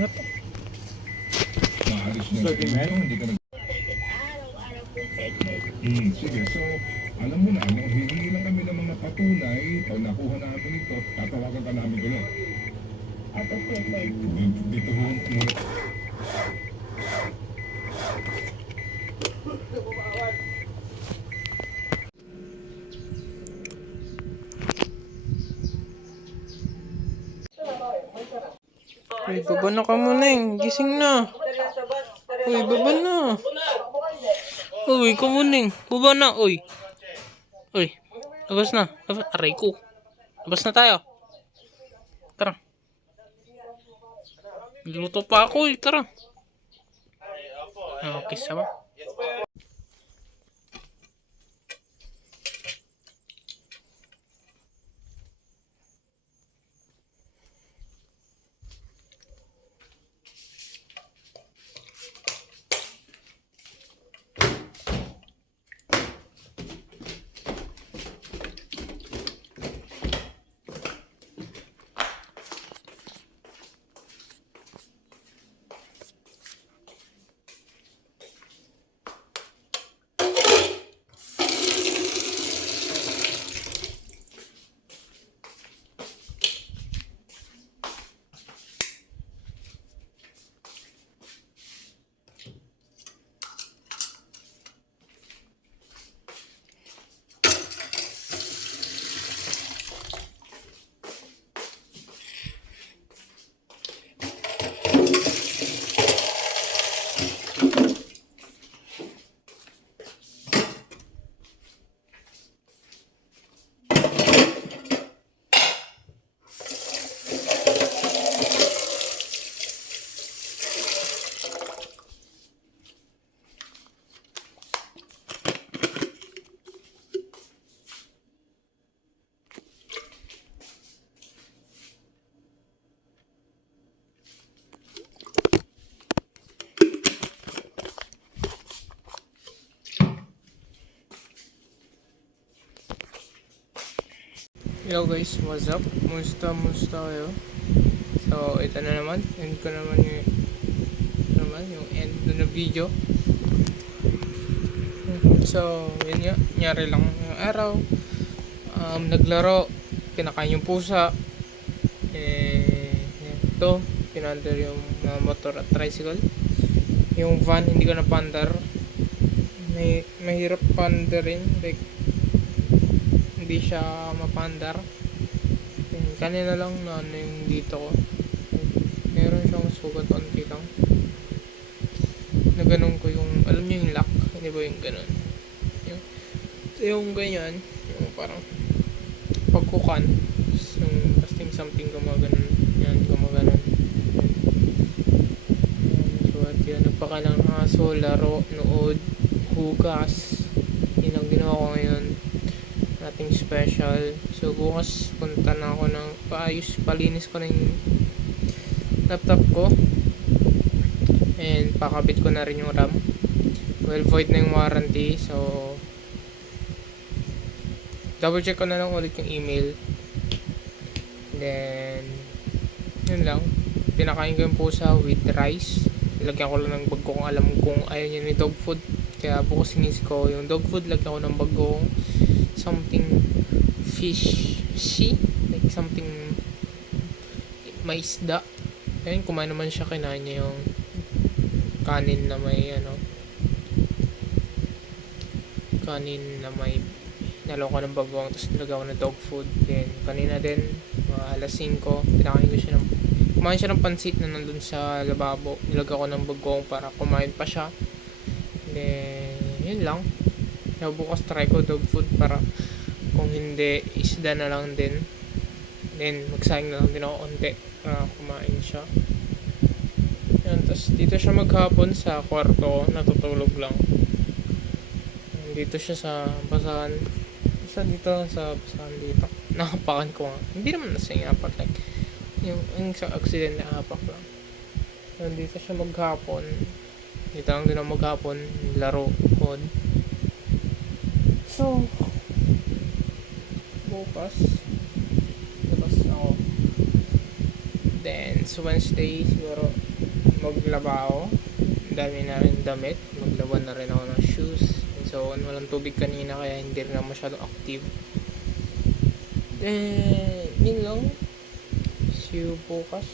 na to. Maalis na sa inyo, hindi ka nag... sige, so, alam mo na, hihingi lang kami ng mga patunay. Pag nakuha namin ito, tatawagan ka namin ulit. At okay, sir. Dito ho, muna. Uy, baba na ka muna eh. Gising na. Uy, baba na. Uy, ka muna eh. Baba na, uy. Uy, labas na. Labas. Aray ko. Labas na tayo. Tara. Luto pa ako eh. Tara. Okay, sama. Hello guys, what's up? Musta kayo? So, ito na naman. End ko naman yung end na video. So, yun nga. Nangyari lang yung araw. Naglaro. Pinakain yung pusa. Ito. Pinandar yung motor at tricycle. Yung van, hindi ko na pandar. Mahirap pandarin. Like, hindi siya mapandar. Kanina lang na yung dito ko. Meron siyang sugat onti lang. Na ganun ko yung, alam niyo yung lock, hindi ba yung ganun? Yung ganyan, yung parang pagkukan. Yung casting something gumaganon. Yan, gumaganon. So at yan, nagpaka lang ng aso, laro, nood, hugas. Yun ang ginawa ko ngayon. Nothing special. So bukas punta na ako ng palinis ko na yung laptop ko and pakabit ko na rin yung RAM. Well, void na yung warranty, so double check ko na lang ulit yung email. Then yun lang, pinakain ko yung pusa with rice. Lagyan ko lang ng bago kung alam kung ayaw niya ni dog food, kaya bukas sinis ko yung dog food. Lagyan ko ng bagong something fishy, like something may isda. Ayun, kumain naman siya, kinain niya yung kanin na may kanin na may naloka ng bagong, tapos nilagaw ko ng dog food. Then kanina din alas 5 pinakain ko siya kumain siya ng pansit na nandun sa lababo. Nilagaw ko ng bagong para kumain pa siya. Then yun lang. Kaya bukas try ko dog food, para kung hindi, isda na lang din. Then magsayang na lang din ako konti para kumain siya. Yan, tapos dito siya maghapon sa kwarto, natutulog lang. Dito siya sa basahan. Basta dito lang sa basahan dito. Nakapakan ko nga. Hindi naman nasa apak, like yung sa accident na apak lang. Yan, dito siya maghapon. Dito lang din ako maghapon, laro, pod. So, bukas labas ako. Then, so Wednesday siguro maglaba ako. Ang dami na rin damit. Maglaban na rin ako ng shoes. And so on. Walang tubig kanina kaya hindi rin ako masyadong active. Then, yun lang. See you bukas.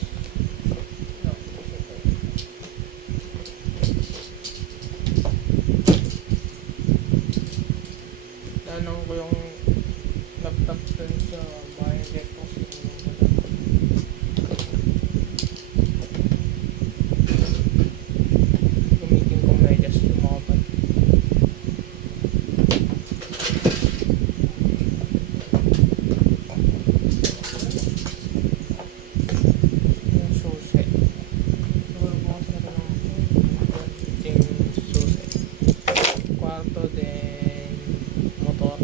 Tanong ko yung laptop dun sa bahay ko. Gamitin ko medyas lumakapal. Yung susi. Siguro bukas na rin yung susi. Kwarto din motor.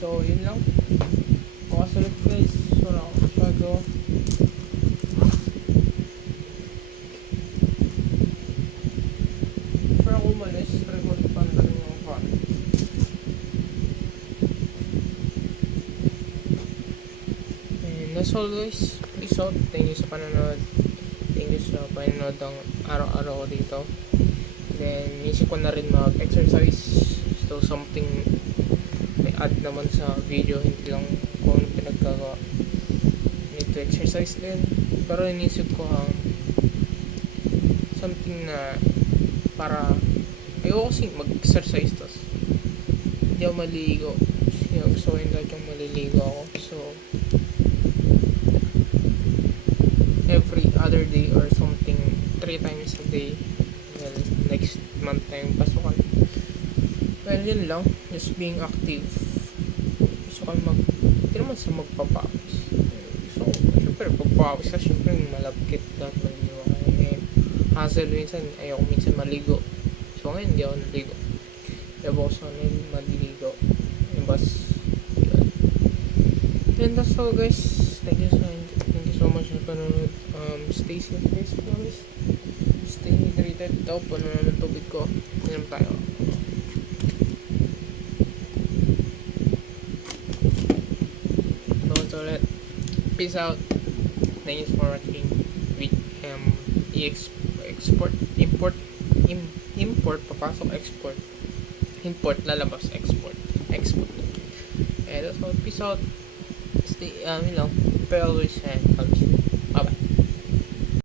So, yun lang. Bukas ulit guys. Wala ako masyado. Before ako umalis, record pa na rin yung fan. And as always, peace out. Thank you sa panonood. Thank you sa panonood ng araw-araw ko dito. Then, isip ko na rin mag-exercise. So, something may add naman sa video. Hindi lang kung ano pinagkagawa. Need to exercise din. Pero inisip ko something na para ayoko kasi mag-exercise tos hindi ako maliligo. Kasi gusto ko yung lahat yung maliligo ako. So, every other day or something 3 times a day. Well, next month na yung pasukan. Well, yun lang. Just being active. Gusto ko hindi naman sa magpapawis. So, syempre, pagpapawis ka, syempre, malapkit lahat maligo. Hassle minsan, ayoko minsan maligo. So, ngayon, hindi ako naligo. Diba ako sa maliligo. Yung bus. And that's all, guys. Thank you so much for panonood. Stay safe, guys. Promise. Stay hydrated. Ito, puno naman tubig ko. Inom tayo. So, ulit. Peace out. Thank you for watching. Import, papasok, export. Import, lalabas, export. And that's all. Peace out. Stay, yun lang. But always, and always.